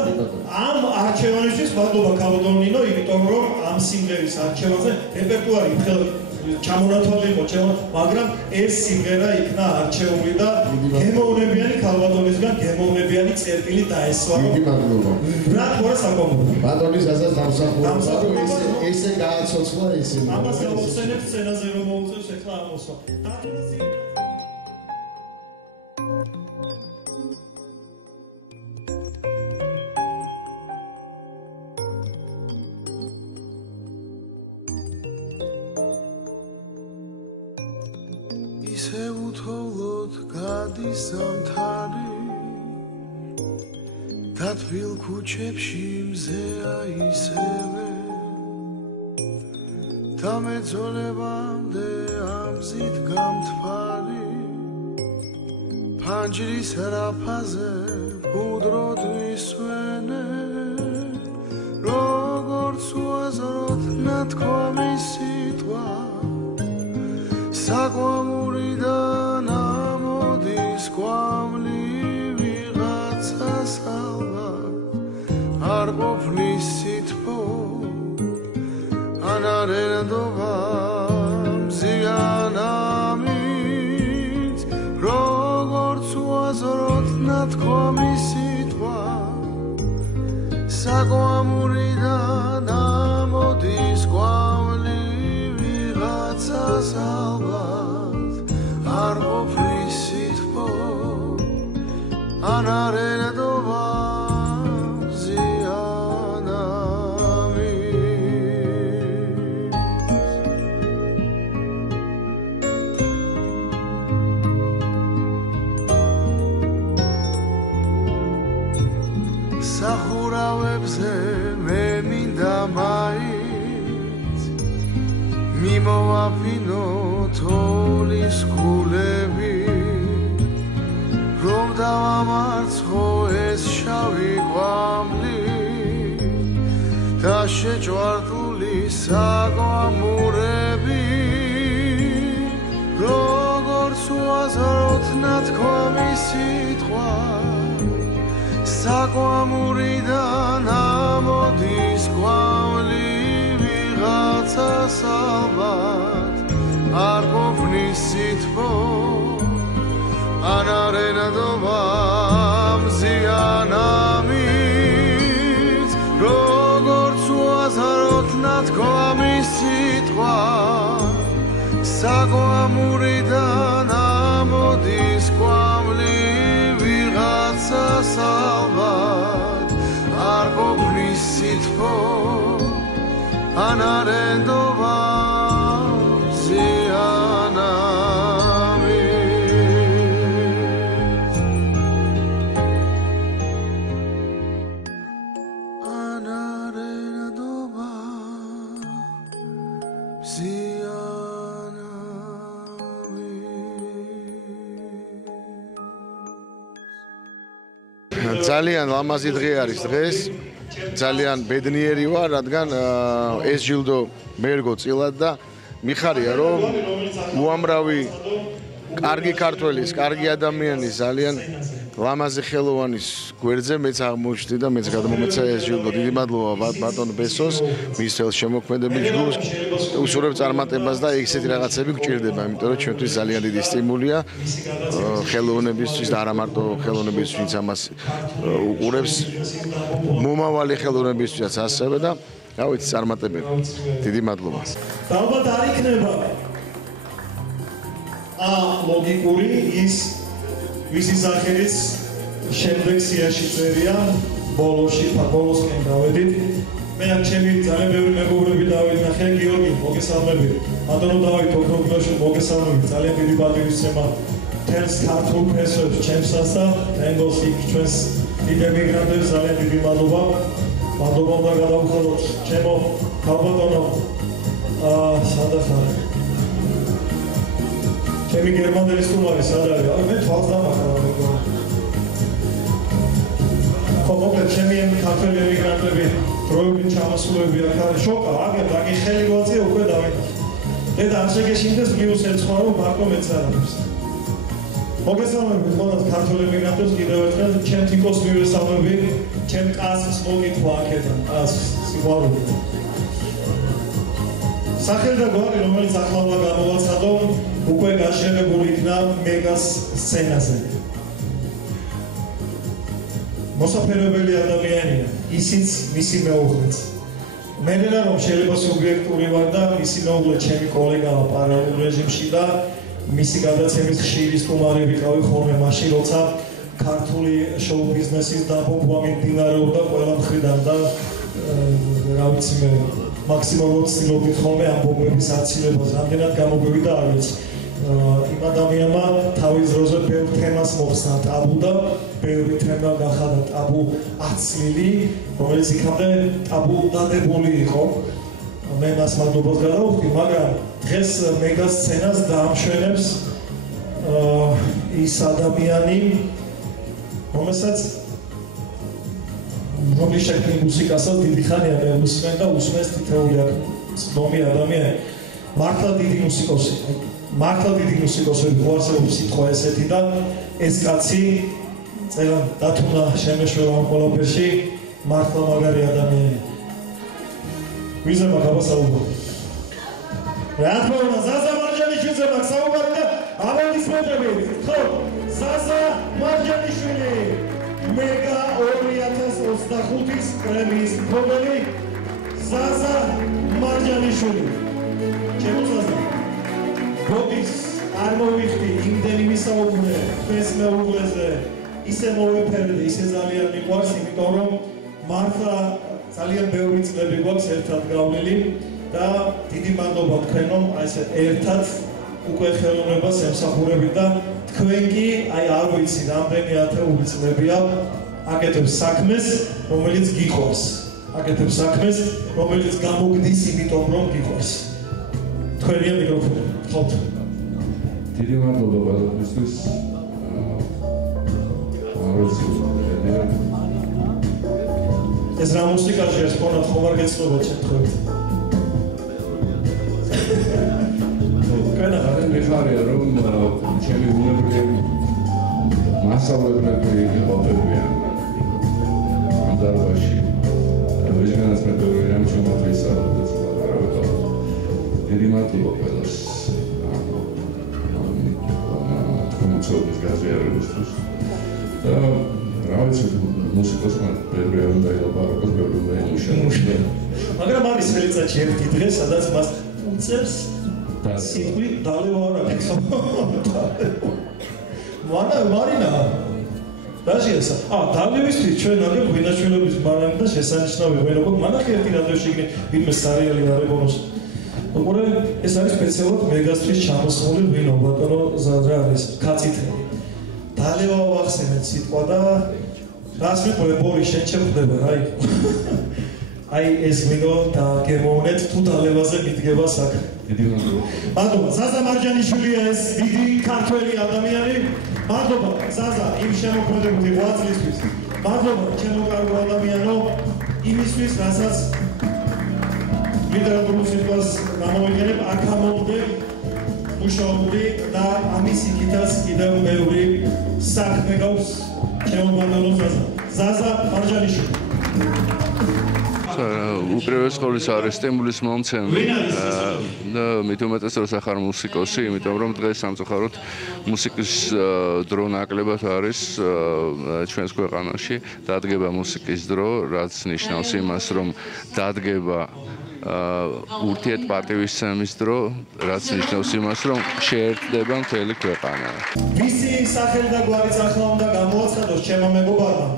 ამ არჩევანისთვის მადლობა ქალბატონინო, იმიტომ რომ ამ სიმღერის არჩევანზე რეპერტუარი ჩამონათვალე იყო, მაგრამ ეს სიმღერა იქნა არჩეული და გემოვნებიანი ქალბატონისგან გემოვნებიანი წერტილი დაესვა. დიდი მადლობა. რა თქმა საკვამური. ბატონის ასას დამსახურება ესე გააცოცხლა ესე. ამას გავხსენებთ სცენაზე რომ მოუწევს ეხლა ამოსვა. ისე უთოვლოდ გადის ზამთარი და თბილ ქუჩებში მზეა ისევე და მეძოლებამდე ამზით გამთფარი ფანჯრის რაფაზე უდროდ ვისვენე როგორც უაზროდ ნათქვამი სიტყვა საკვამურიდან ამოდის კვამლი ვიღაცას ალბათ არ ყოფნის სითბო ან არ ენდობა მზიანამით როგორც უაზროდ ნათქვამი სიტყვა საკვამურიდან ამოდის კვამლი ვიღაცას ალბათ არ ყოფნის სითბო ან არ ენდობა ზიანამით სახურავებზე მე მინდა მაინც მიმოვაფინო თოლის გულები რომ დავამარცხო ეს შავი კვამლი და შეჭვარტული საკვამურები როგორც უაზროდ ნათქვამი სიტყვა საკვამურიდან ამოდის კვამლი ვიღაცას ალბათ არ ყოფნის სითბო ან არ ენდობა მზიანამით როგორც უაზროდ ნათქვამი სიტყვა საკვამურიდან ამოდის კვამლი ვიღაცას ალბათ არ ყოფნის სითბო ან არ ენდობა მზიანამით ან არ ენდობა მზიანამით ძალიან ლამაზი დღე არის დღეს. ძალიან ბედნიერი ვარ, რადგან ეს ჯილდო მერგო წილად და მიხარია რომ უამრავი კარგი ქართველის, კარგი ადამიანის, ძალიან ლამაზი ხელოვანის გვერდზე მეც აღმოჩნდი და მეც გადმომეცა ეს ჯილდო. დიდი მადლობა ბატონ ბესოს, მის თელ შემოქმედებით ჯგუფს. უსურვებ წარმატებას და ესეთი რაღაცები გვჭირდება, იმიტომ რომ ჩვენთვის ძალიან დიდი სტიმულია ხელოვნებისთვის და არა მარტო ხელოვნებისთვის, ვინც ამას უყურებს, მომავალი ხელოვნებისთვისაც ასევე და რა ვიცი, წარმატებები. დიდი მადლობა. და ალბათ არ იქნება ლოგიკური ის ვისი სახელის შემდეგ სიაში წერია ბოლოსკენ დავედით. მე ამ ჩემი ძალიან ბევრი მეგობრები დავინახე, გიორგი, მოგესალმები. ბატონო დავით ოქროგვაში მოგესალმები. ძალიან დიდი პატივისცემა თელს ქართულ ფესვებს ჩემსაც და ენგოს იქ ჩვენს დიდ ემიგრანტებს ძალიან დიდი მადლობა. მადლობა უნდა გადავხადოთ ჩემო ქალბატონო სადახარ ჩემი გერმანელი სტუმარი სად არის? მე თვალს დამახარ მეგობრებო. ხომოგეთ ჩემი ქართველი ემიგრანტები დროებით ჩამოსულები აქ არის შოკა აგერ დაგი ხელი გვაწია უკვე დავინახე. დედა არ შეგეშინდეს მიუს ერთხვა რომ ბარკო მეც არ არის. მოგესალმები ყველას ქართველ ემიგრანტებს კიდევ ერთხელ ჩემ თიკოს მივესალმები ჩემ კაცს მოგითვა აქედან კაცს სიყვარული. სახელი და გვარი რომელიც ახლა გამოვაცხადო უკვე გაშენებული იქნა მეგას სცენაზე. მოსაფერებელი ადამიანია, ისიც მისი მეუღლეც. მე მგონა რომ შეიძლება სუბიექტური ვარ და მისი მეუღლე ჩემი კოლეგაა პარალელურ რეჟიმში და მისი გადაცემის ხშირი სტუმარი ვიყავი ხოლმე მაშინ როცა ქართული შოუ ბიზნესის დაბომბვა მიმდინარეობდა ყველა მხრიდან და რა ვიცი მე მაქსიმალურად ვცდილობდი ხოლმე ამბობების აცილებას რამდენად გამოგვივიდა არ ვიცი. იმ ადამიანმა თავის დროზე ბევრ თემას მოხსნა ტაბუ და ბევრი თემა გახადა ტაბუ აცლილი, რომელიც იქამდე ტაბუ დადებული იყო. მე მას მადლობას გადავხდი, მაგრამ დღეს მეგას სცენას დაამშვენებს ის ადამიანი, რომელსაც რომლის შექმნილ მუსიკასაც დიდი ხანია მე უსმენ და უსმენს თითოეული ცნობი ადამიანი. მართლა დიდი მუსიკოსი. მართლა დიდი მუსიკოსები გვარსებობს სიტყვა ესეთი და ეს კაცი წერა დათუნა შემეშველა ამ ყველაფერში მართლა მაგარი ადამიანია. ვიზე მაგაბასაუბარი. რა თქმა უნდა ზაზა მარჯანიშვილზე მაგ საუბარი და აპლოდისმენტები. ხო, ზაზა მარჯანიშვილი მეგა 2025-ის პრემიის მფლობელი ზაზა მარჯანიშვილი. ჩემო ზაზა ბოდის არ მოვიხდი იმდენი მისაუბრე ეს მეუღლეზე ისე მოვეფერდი ისე ძალიან მიყვარს იმიტომ რომ მართლა ძალიან ბევრი წლები გვაქვს ერთად გავლილი და დიდი მადლობა თქვენო აი ესე ერთად უკვე ხელოვნებას ემსახურებით და თქვენ კი აი არ ვიცი რამდენი ათეული წლებია აკეთებს საქმეს რომელიც გიყვარს აკეთებს საქმეს რომელიც გამოგდის იმიტომ რომ გიყვარს თქვენია მიკროფონი ხოთ დიდი მადლობა ყველასთვის ეს რა მუსიკაში არის ფონად ხომ არ გეცნობა ჩემთხოვეთ კანა ძალიან მიხარია რომ ჩემი უნებრივი მასწავლებლები იყოფებიან ამ დარბაზში ვიჟანას მე ბევრი რამ შემოგვისწავლა და რა ვიყავ დიდი მადლობა ყველას მოცობის გაზიარებისთვის და რა ვიცი მუსიკოსმა ბევრი არ უნდა ელაპარაკოს ბევრი უნდა ემუშაოს მაგრამ არის ხელიწაში ერთი დღე სადაც მას უწევს და სიტყვი დალევა არ აქვს მარინა დაჟიესა დალევისთვის ჩვენ აგერ ვინაჩვენების მარანი და შესანიშნავი ველობა მანახი ერთი რადიოში იქნე ვინმე სერიალი არებონოს უყურე ეს არის სპეციალურად მეგასთვის ჩამოსული ვინო ბატონო რა არის კაცითელი დალევა ვახსენეთ სიტყვა და რას მიყოლე ბორი შენ შეხვდება აი აი ეს ვინო და გემოვნეთ თუ დალევაზე მიდგება საქმე დიდი მადლობა მადლობა ზაზა მარჯანიშვილია ეს დიდი ქართველი ადამიანი მადლობა ზაზა იმ შემოქმედებითი ღვაწლისთვის მადლობა ჩემო კარგო ადამიანო იმისთვის რასაც ლიტერატურულ სიტყვას გამოვიყენებ აქამდე მუშაობდი და ამის იქითაც კიდევ ბევრი საქმე გაქვს ჩემო ბატონო ზაზა მარჯანიშვილი უპირველეს ყოვლისა არის სტიმულის მომცემი და მით უმეტეს რომ სახარ მუსიკოსი, იმიტომ რომ დღეს სამწუხაროდ მუსიკის დრო ნაკლებად არის ჩვენს ქვეყანაში, დადგება მუსიკის დრო, რაც ნიშნავს იმას, რომ დადგება ურთიერთპატივისცემის დრო, რაც ნიშნავს იმას, რომ შეერთდება მთელი ქვეყანა. ვისი სახელი და გვარი წახლა უნდა გამოაცხადოს ჩემმა მეგობარმა?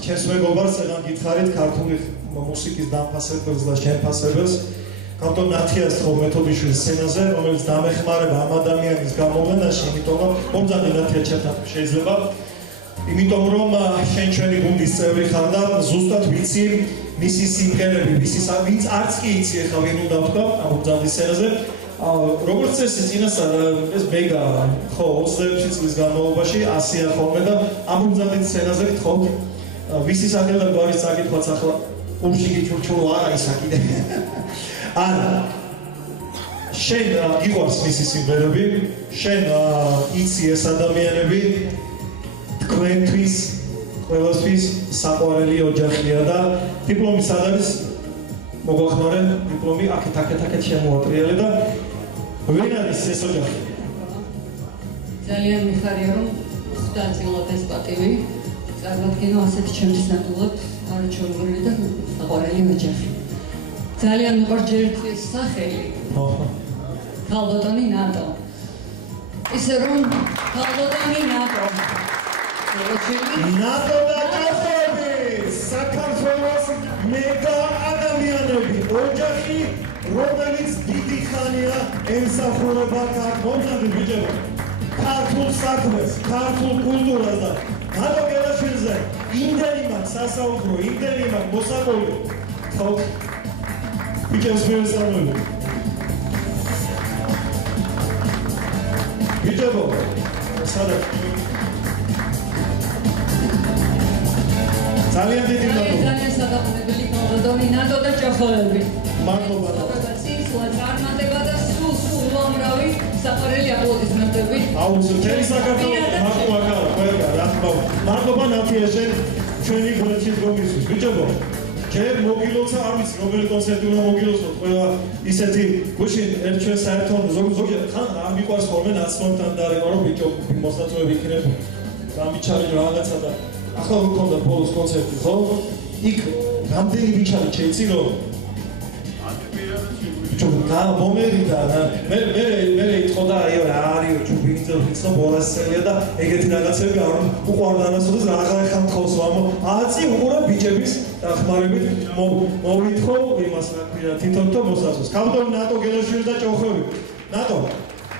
ჩემს მეგობარს ეგან გითხარით ქართული მუსიკის დამფასებელს და შემფასებელს კანტონ ნათიას თქო მეთოდიშვილის სცენაზე, რომელიც დამეხმარება ამ ადამიანის გამოვლენაში, იმიტომ რომ მომზადი ნათია ჩემთან შეიძლება, იმიტომ რომ შენ ჩვენი გუნდის წევრი ხარ და ზუსტად ვიცი მისი სიმღერები, ვინც არც კი იცი ახლა ვინ უნდა ვთქვა ამ მომზადის სცენაზე. როგორც წესი წინასწარ ეს მეგა ხო 26 წლის განმავლობაში 100-ია ხოლმე და ამ მომზადის სცენაზე გთხოვთ ვისი სახელი და გვარის საკითხვაც ახლა ურში გიჩურჩულო არა ისა კიდე. არა შენ გიყვარს მისი სიმღერები, შენ იცი ეს ადამიანები თქვენთვის ყველასთვის საყვარელი ოჯახია და დიპლომი სად არის? მოგვახმარე დიპლომი აქეთ შემოატრიალე და ვინ არის ეს ოჯახი? ძალიან მიხარია რომ ხვდა წილად ეს პატივი წარმოადგინო ასეთ ჩემთვის ნამდვილად არაჩვეულებრივი და საყვარელი ოჯახი. ძალიან მიყვარს ჯერთვის სახელი ქალბატონი ნატო. ისე რომ ქალბატონი ნატო ნატო და ჯოხები საქართველოს მეგა ადამიანები ოჯახი რომელიც დიდი ხანია ემსახურება მომზადი ბიჭებო ქართულ საქმეს, ქართულ კულტურას და ნატო გელაშვილზე იმდენი მაქვს სასაუბრო, იმდენი მაქვს მოსაყოლი თქო ბიჭებს მიესალმები ბიჭებო სადაც ძალიან დიდი მადლობა. ძალიან სადაყრდნელი ქალბატონი ნატო და ჯოხები. მადლობა. წარმატება და სულ უამრავი საყვარელი აპლოდისმენტები. აუცილებლად მთელი საქართველოს მადლობა ყველა რა თქმა უნდა. მადლობა ნათია შენ ჩვენი გუნდში გოგისთვის. ბიჭებო, ჯერ მოგილოცა არ ვიცი რომელი კონცერტი უნდა მოგილოცოთ ყველა ისეთი გუშინ ერთ ჩვენ საერთოდ ზოგიერთ ხან არ მიყვარს ხოლმე ნაცნობთან დარეკვა რომ ბიჭო მოსაწვევი იქნებ გამიჩარი რაღაცა და ახლა მქონდა ბოლოს კონცერტი ხო? იქ რამდენი ბიჭარი შეიცი რომ მომერიდა მე იტყოდა აიო რა არისო ჩუბინიძე ვიცო ბოლასელია და ეგეთი რაღაცები არ უყვარდა არასოდეს აღარ ხამთხოვს ვამო აცი უყურა ბიჭების დახმარებით მოვითხოვ იმას რა ქვია თვითონ თო მოსაწვევს ქალბატონი ნატო გელაშვილი და ჭოხები ნატო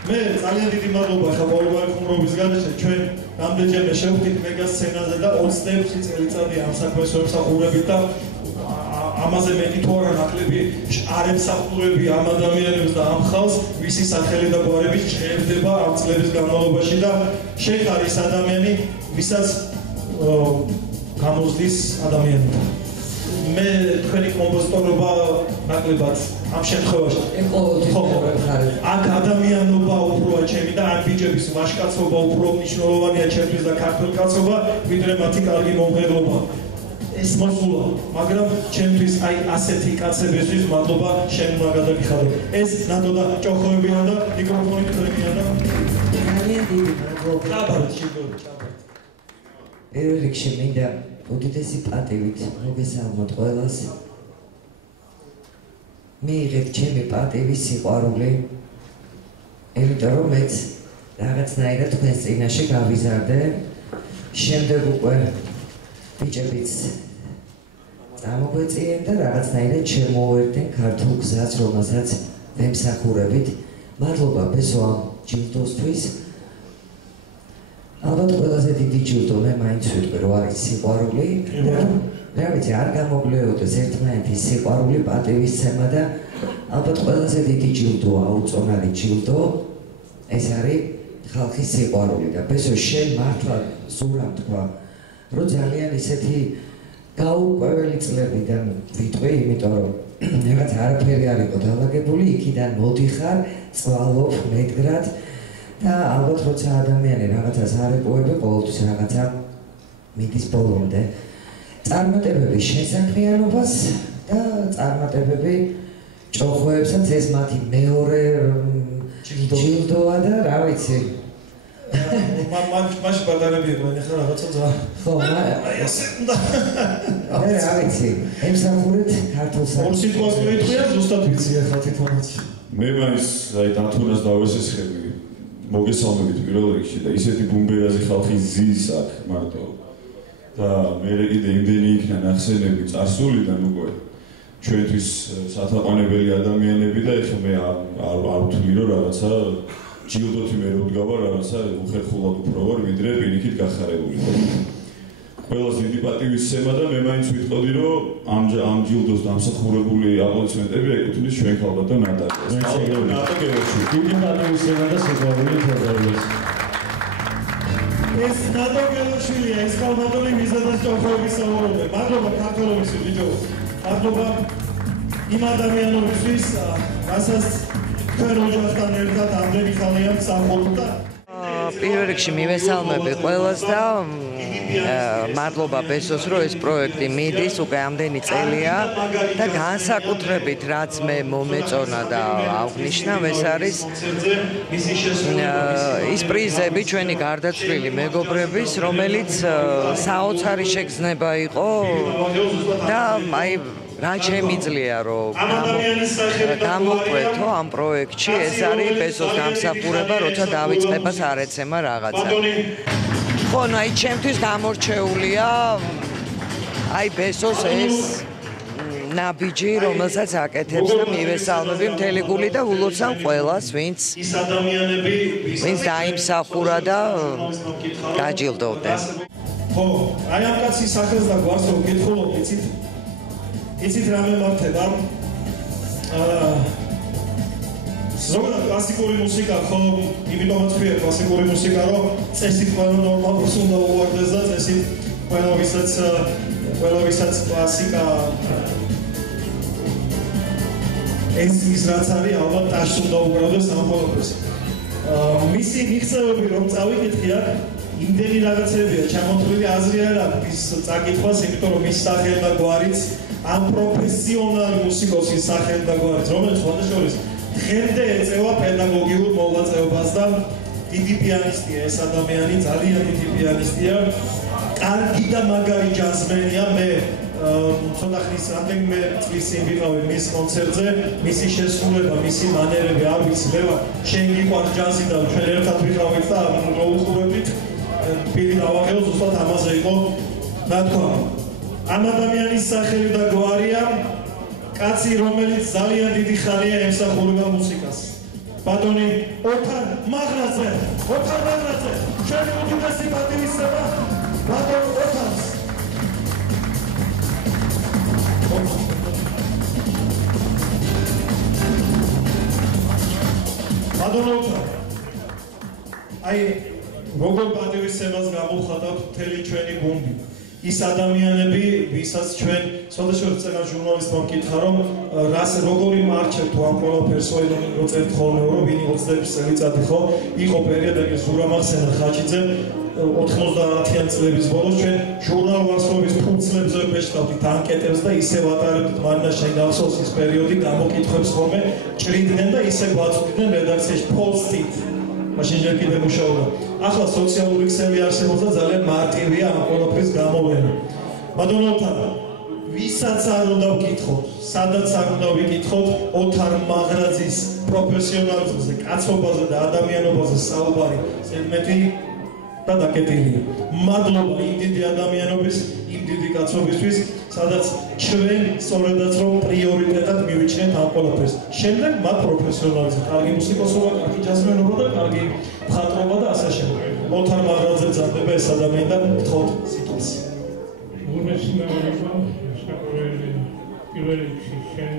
მე ძალიან დიდი მადლობა ხა ყოველგვარი ხუმრობის გარეშე ჩვენ რამდენჯერმე შევხვდით მეგა სცენაზე და 26 წელიწადი ამ საქმეს ვემსახურებით და ამაზე მეტი თუ არა ნაკლები არ ემსახურები ამ ადამიანებს და ამ ხალხს ვისი სახელი და გვარები შეერდება ამ წლების განმავლობაში და შენ ხარ ის ადამიანი ვისაც გამოსდის ადამიანები მე თქვენი კომპოზიტორობა ნაკლებად ამ შემთხვევაში აქ ადამიანობა უფროა ჩემი და ამ ბიჭების ვაჟკაცობა უფრო მნიშვნელოვანია ჩემთვის და ქართველ კაცობა ვიდრე მათი კარგი მომღერლობა ეს მოსულა მაგრამ ჩემთვის აი ასეთი კაცებისთვის მადლობა შენ უნდა გადაგიხადო ეს ნატო და ჭოხებია და მიკროფონი თქვენია და ძალიან დიდი მადლობა ჩაბარეთ შეგვიძლია პირველ რიგში მინდა უდიდესი პატივით მოგესალმოთ ყველას მიიღეთ ჩემი პატივის სიყვარული იმიტომ რომ მეც რაღაცნაირად თქვენს წინაშე გავიზარდე შემდეგ უკვე ბიჭებიც წამოგვეწიენ და რაღაცნაირად შემოვერდნენ ქართულ გზას რომელსაც ვემსახურებით მადლობა ბესო ამ ჯილდოსთვის ალბათ ყველაზე დიდი ჯილდო მე მაინც ვიტყვი რომ არის სიყვარული რა ვიცი არ გამოგვლიოდეს ერთმანეთის სიყვარული პატივისცემა და ალბათ ყველაზე დიდი ჯილდოა უწონარი ჯილდო ეს არის ხალხის სიყვარული და ბესო შენ მართლა სურამ თქვა რომ ძალიან ისეთი გაურკვეველი წლებიდან ვიტყვი იმიტომ რომ რაღაც არაფერი არ იყო დალაგებული იქიდან მოდიხარ წვალობ მედგრად და ალბათ როცა ადამიანი რაღაცას არ ეპოვება ყოველთვის რაღაცა მიდის ბოლომდე წარმატებების შესაქმიანობას და წარმატებები ჭოხოებსაც ეს მათი მეორე ჯილდოა და რა ვიცი მაშინ ბატონები იყვნენ ახლა რაღაცა ძა ხო აი ასე უნდა რა ვიცი ემსახურეთ ქართულს ორ სიტყვას მეითხრია ზუსტად ვიცი ახლა თვითონაც მე მაინც აი დათუნას დავესესხები მოგესალმებით პირველ რიგში და ისეთი ბუმბერაზი ხალხი ზის აქ მარტო და მე კიდე იმდენი იქნა ნახსენები წარსულიდან უკვე ჩვენთვის სათაყვანებელი ადამიანები და ეხლა მე არ ვთვლი რომ რაღაცა ჯილდოთი მე რო დგავარ რაღაცა უხერხულად უფრო ვარ ვიდრე პირიქით გახარებული ყველას დიდი პატივისცემა და მე მაინც ვიტყოდი რომ ამ ჯილდოს დამსახურებული აპლოდისმენტები ეკუთვნის ჩვენ ქალბატონ და ნატალიას ნატო გელოშვილი დიდი პატივისცემა და სიყვარული თორეულს ეს ნატო გელოშვილია ეს ქალბატონი მიზანას ჭოხოების საუბრობენ მადლობა ქართველობის ბიჭო მადლობა იმ ადამიანებისთვის რასაც თქვენ ოჯახთან ერთად ამდენი ხანი ამ სამყაროთა პირველ რიგში მივესალმები ყველას და მადლობა ბესოს რომ ეს პროექტი მიდის უკვე ამდენი წელია და განსაკუთრებით რაც მე მომეწონა და აღნიშნავ ეს არის ის პრიზები ჩვენი გარდაცვლილი მეგობრების რომელიც საოცარი შეგრძნება იყო და აი რა შემიძლია რომ გამოვკვეთო ამ პროექტში ეს არის ბესოს დამსახურება როცა დავიწყება სარეცემა რაღაცა ხო ნუ აი ჩემთვის გამორჩეულია აი ბესოს ეს ნაბიჯი რომელსაც აკეთებს და მივესალმები მთელი გული და ულოცავ ყველას ვინც დაიმსახურა და დაჯილდოვდა ხო აი ამ კაცის სახელს და გვარს რომ გითხულობ იცით რა მემართება ზოგადად კლასიკური მუსიკა ხო იმიტომაც ქვია კლასიკური მუსიკა რომ წესით ყველა ნორმალურს უნდა უვარდეს და წესით ყველა ვისაც კლასიკა ეს ის რაც არის ალბათ ტაშს უნდა უკრავდეს ამ ყველაფერს მისი მიღწევები რომ წავიკითხი აქ იმდენი რაღაცებია ჩამოთვლილი აზრი არ აქვს წაკითხვას იმიტომ რომ ის სახელი და გვარიც ამ პროფესიონალი მუსიკოსის სახელი და გვარიც რომელიც ხოდაშორის დღემდე ეწევა პედაგოგიურ მოღვაწეობას და დიდი პიანისტია ეს ადამიანი ძალიან დიდი პიანისტია კარგი და მაგარი ჯაზმენია მე ცოტა ხნის რამდენიმე წლის წინ ვიყავი მის კონცერტზე მისი შესრულება მისი მანერები არ ვიცი მე ვარ შენ გიყვარს ჯაზი და ჩვენ ერთად ვიყავით და მოუხურებდით პირი დავაღეო ზუსტად ამაზე იყო ნათქვა ამ ადამიანის სახელი და გვარია კაცი რომელიც ძალიან დიდი ხანია ემსახურება მუსიკას ბატონი ოთარ მაღრაძე ჩვენი უდიდესი პატივისცემა ბატონ ოთარს ბატონ ოთარ აი როგორ პატივისცემას გამოვხატავთ მთელი ჩვენი გუნდი ის ადამიანები, ვისაც ჩვენ სხვადასხვა წენა ჟურნალისტმა მკითხა, რომ რას როგორი მარჩევთ ამ ყველაფერს, რო წერთ ხოლმე, რომ ვინი 20 წელიწადი ხო, იყო პერიოდი ზურა მახსენა ხაჭიძემ 90-იან წლების ბოლოს ჩვენ ჟურნალ ვარსკვლავის ფუნქციებზე ვეშტავდით ანკეტებს და ისე ვატარებდით მანაშენ ახსოვს ის პერიოდი გამოკითხვებს ხოლმე ჭრიდნენ და ისე გვაწვდიდნენ რედაქციაში პოსტით მაშინ ჯერ კიდე მუშაობდა. ახლა სოციალური ქსელი არსებობს და ძალიან მარტივია ამ ყველაფრის გამოვენა. ბატონ ოთარ, ვისაც არ უნდა ვკითხოთ, სადაც არ უნდა ვიკითხოთ, ოთარ მაღრაძის პროფესიონალიზმზე, კაცობაზე და ადამიანობაზე საუბარი ზედმეტი და დაკეტილია. მადლობა იმ დიდი ადამიანობის, იმ დიდი კაცობისთვის, სადაც ჩვენ სწორედაც რომ პრიორიტეტად მივიჩნევთ ამ ყველაფერს. შემდეგ მათ პროფესიონალიზმი, კარგი მუსიკოსობა, კარგი ჯაზმენობა და კარგი მხატვრობა და ასე შემდეგ. ოთარ მაღრაძე მზადდება ეს ადამიანი და გთხოვთ სიტყვას. მოგესალმებით, პირველ რიგში შენ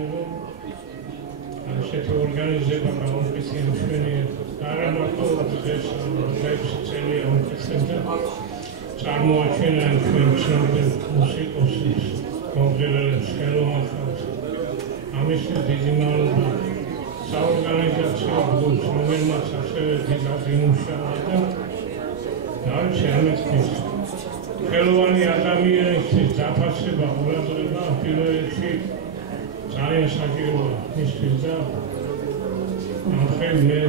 ასეთი ორგანიზება გამოვიყენე ჩვენი არა მარტო ეს წელი ორკესტრზე წარმოაჩენა ჩვენ ცნობილ მუსიკოსის კონკრეტულ ხელოვნებას. ამისთვის დიდი მადლობა საორგანიზაციო გუნდს, რომელმაც ასევე დიდი იმუშავა და დავიწყე ამის ხელოვანი ადამიანისთვის დაფასება, ყურადღება პირველ რიგში ძალიან საჭიროა მისთვის და ამხრივ მე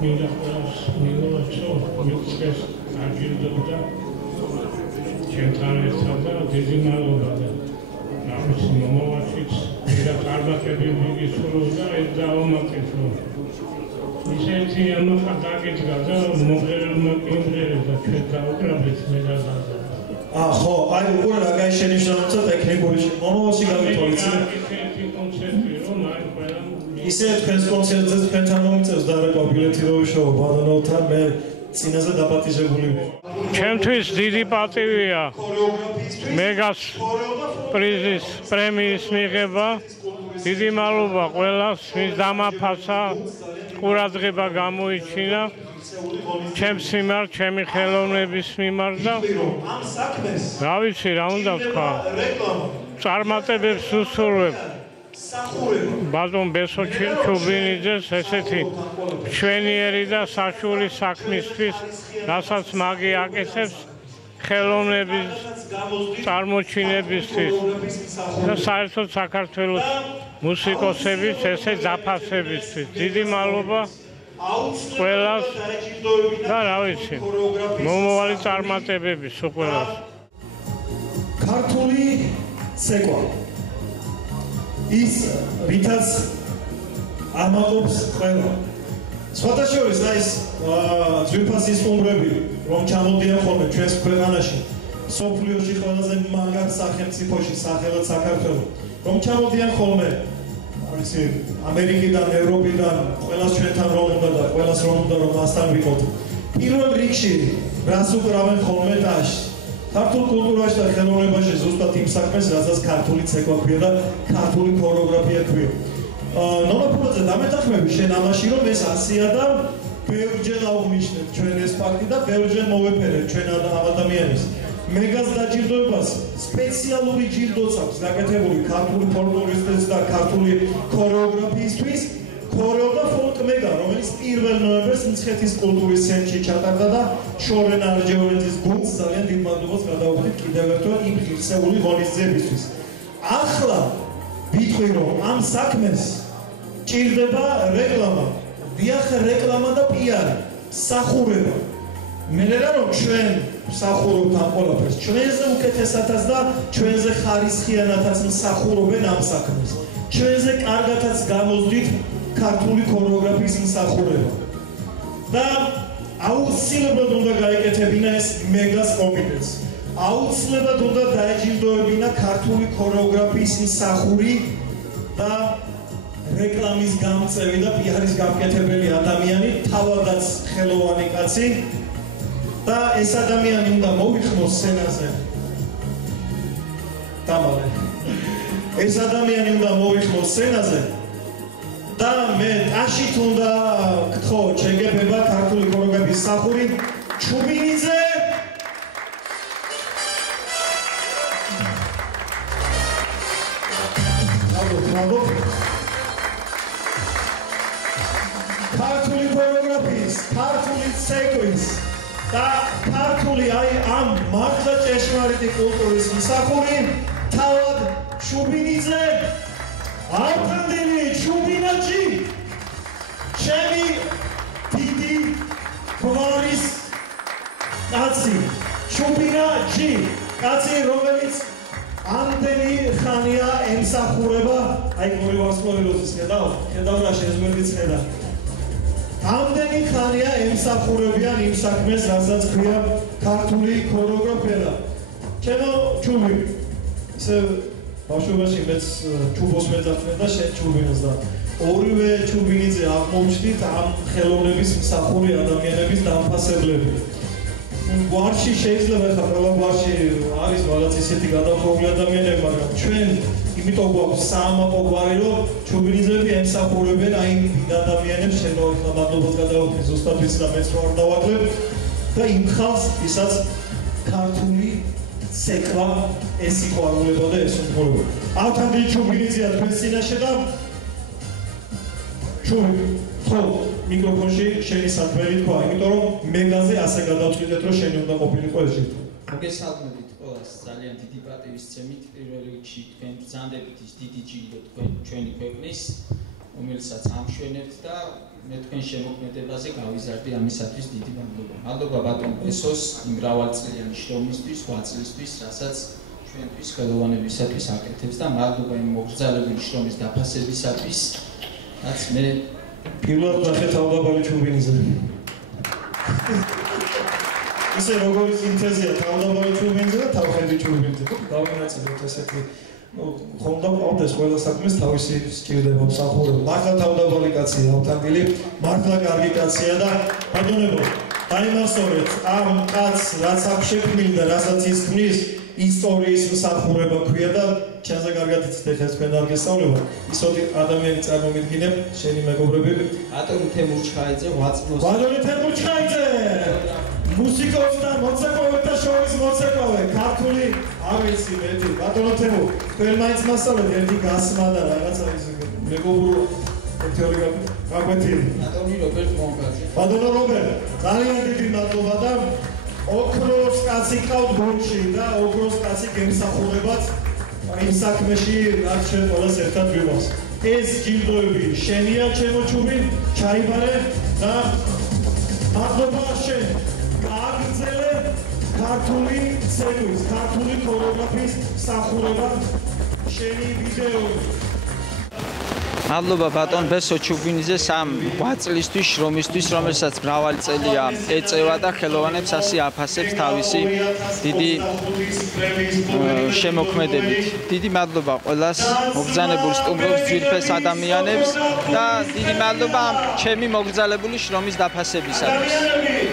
მინდა ყველას მივუღებსო, მივუღეს აჯილდობდა ჩემთან ერთად და დიდი მადლობა და ამის მომავალშიც ვიღაც წარმატებები მიგისურვო და ეს დავამატეთ რომ ისეთი ამახა დაგეძგა და მომღერალმა იმღერებდა ჩვენ დაუკრავეთ მე და ზაზა ხო, აი უკვე რა გაიშენიშნა ცოტა ტექნიკური მომავალში გავითვალეთ ისე თქვენს კონცერტზე თქვენთან მომიწევს დარეკვა ბილეთი რო ვიშოვო ბადონოვთან მე წინაზე დაპატიჟებული ჩემთვის დიდი პატივია მეგას პრიზის პრემიის მიღება დიდი მადლობა ყველას ვინც დამაფასა ყურადღება გამოიჩინა ჩემს მიმართ ჩემი ხელოვნების მიმართ და რა ვიცი რა უნდა ვთქვა წარმატებებს ვუსურვებ ბატონ ბესო ჩუბინიძეს ესეთი მშვენიერი და საშუალო საქმისთვის რასაც მაგი აკეთებს ხელოვნების წარმოჩინებისთვის და საერთოდ საქართველოს მუსიკოსების ესე დაფასებისთვის დიდი მადლობა ყველას და რა ვიცი მომავალი წარმატებების უყურებს ქართული ცეკვა ის რითაც ამაყობს ყველა სხვადასხვა ის ძვირფასი სტუმრები რომ ჩამოდიან ხოლმე ჩვენს ქვეყანაში სოფლიოში ყველაზე მაგარ სახელმწიფოში სახელად საქართველოს რომ ჩამოდიან ხოლმე არის ამერიკიდან ევროპიდან ყველას ჩვენთან რომ უნდა და ყველას რომ უნდა რომ მასთან ვიყოთ პირველ რიგში რას უკრავენ ხოლმე დაში ქართულ კულტურაში და ხელოვნებაში ზუსტად იმ საქმეს რასაც ქართული ცეკვა ქვია და ქართული ქორეოგრაფია ქვია ნომაფულაძე დამეთანხმები შენ ამაში რომ ეს ასია და ბევრჯერ აღვნიშნეთ ჩვენ ეს ფაქტი და ბევრჯერ მოვეფერეთ ჩვენ ადამიანებს მეგას დაჯილდოებას სპეციალური ჯილდოც აქვს გაკეთებული ქართული ფოლკლორისტების და ქართული ქორეოგრაფიისთვის ქორეო და ფოლკ მეგა რომელიც 1 ნოემბერს მცხეთის კულტურის ცენტრში ჩატარდა და შორენ არჯევაძის გუნდს ძალიან დიდ მადლობას გადავუხდით კიდევ ერთხელ იმ ღირსეული ღონისძიებისთვის ახლა ვიტყვი რომ ამ საქმეს ჭირდება რეკლამა დიახ რეკლამა და პიარი სახურება მე რა რომ ჩვენ სახურობთ ამ ყველაფერს ჩვენზე უკეთესათაც და ჩვენზე ხარისხიანათაც მსახურობენ ამ საქმეს ჩვენზე კარგათაც გამოსდით ქართული ქორეოგრაფიის მსახურება და აუცილებლად უნდა გაეკეთებინა ეს მეგას კომიტეტს აუცილებლად უნდა დაეჯილდოებინა ქართული ქორეოგრაფიის მსახური და რეკლამის გამწევი და პიარის გამკეთებელი ადამიანი თავადაც ხელოვანი კაცი და ეს ადამიანი უნდა მოვიხმოს სცენაზე დამალე ეს ადამიანი უნდა მოვიხმოს სცენაზე და მე ტაშით უნდა გთხოვ შეგებება ქართული ქორეოგრაფიის მსახური ჩუბინიძე ბრავო ქართული ქორეოგრაფიის ქართული ცეკვის და ქართული აი ამ მართლა ჭეშმარიტი კულტურის მსახური თავად ჩუბინიძე ართანდელი ჩუბინაჯი ჩემი დიდი გვარის კაცი ჩუბინაჯი კაცი რომელიც ამდენი ხანია ემსახურება აი ორი ვარსკვლაველოზის ხედავ რა შეზღუდვით ხედა ამდენი ხანია ემსახურებიან იმ საქმეს რასაც ქვია ქართული ქორეოგრაფია ჩემო ჩუბი ისე ბავშვობაში მეც ჩუბოს მეძახდნენ და შენ ჩუბინოს და ორივე ჩუბინიძე აღმოჩნდით ამ ხელოვნების მსახური ადამიანების დამფასებლები გვარში შეიძლება ხა ყველა გვარში არის რაღაც ისეთი გადახოვილი ადამიანები მაგრამ ჩვენ იმიტომ გვაქვს საამაყო გვარი რომ ჩუბინიძეები ემსახურებენ აი დიდ ადამიანებს შენ ხა მადლობას გადავუხდი ზუსტად ვიცი და მეც რო არ დავაკლებ და იმ ხალხს ვისაც ქართული ცეკვა ეს სიყვარულება და ეს უმღერება. ავთანდი ჩუბინიძეა თქვენს წინაშე და ჩუბი ხო მიკროფონში შენი საქმე თქვა, იმიტომ რომ მეგაზე ასე გადავწყვიტეთ რომ შენი უნდა ყოფილიყო ეს ჯერ. მოგესალმებით ყველა ყველას ძალიან დიდი პატივისცემით პირველ რიგში თქვენ ბრძანდებით ის დიდი ჯილდო ჩვენი ქვეყნის რომელსაც ამშვენებთ და მე თქვენ შემოქმედებაზე გავიზარდი ამისათვის დიდი მადლობა. მადლობა ბატონ ბესოს იმ მრავალწლიანი შრომისთვის, 8 წლისთვის, რასაც ჩვენთვის ხელოვანებისათვის აკეთებს და მადლობა იმ მოგზაურობილი შრომის დაფასებისათვის, რაც მე პირველად ნახე თავდაბალი ჩუბინიზე. ისე როგორი სინთეზია თავდაბალი ჩუბინიზე და თავხედი ჩუბინიზე. დავინაწილოთ ესეთი ხონდა ყავდეს ყველა საქმეს თავისი სკილდება მსახურება. მართლა თავდაბალი კაცია ავთანდილი, მართლა კარგი კაცია და ბატონებო, დაიმასწორეთ ამ კაცს რაც აქვს შექმნილი და რასაც ის ქმნის ისტორიის მსახურება ქვია და ჩანზე კარგად იცით ეხლა თქვენ არ გესწავლებათ. ისოთი ადამიანი წარმომიდგინებ შენი მეგობრები ბატონი თემურჩხაიძე ვაწმოს. ბატონი თემურჩხაიძე მუსიკოსთა მოცეკვავეთა შორის მოცეკვავე ქართული არ ვიცი მეტი ბატონო თემო თქვენ მაინც მასწავლეთ ერთი გასმა და რაღაცა ის მეგობრო ერთეული გაგვეთილი ბატონი რობერტ მონკაძე ბატონო რობერტ ძალიან დიდი მადლობა და ოქროს კაცი ყავთ გუნდში და ოქროს კაცი გემსახურებათ იმ საქმეში რაც ჩვენ ყველას ერთად ვიღავს ეს ჯილდოები შენია ჩემო ჩუბი ჩაიბარე და მადლობა შენ გააგრძელე ქართული ცეკვის, ქართული ქორეოგრაფიის მსახურება შენი ვიდეოები. მადლობა ბატონ ბესო ჩუბინიძე სამ 8 წლისთვის შრომისთვის, რომელსაც მრავალი წელია ეწევა და ხელოვანებს ასე აფასებს თავისი დიდი შემოქმედებით. დიდი მადლობა ყველას მოგზაურებულ სტუმრებს, ძვირფეს ადამიანებს და დიდი მადლობა ჩემი მოგზაურებული შრომის დაფასებისათვის.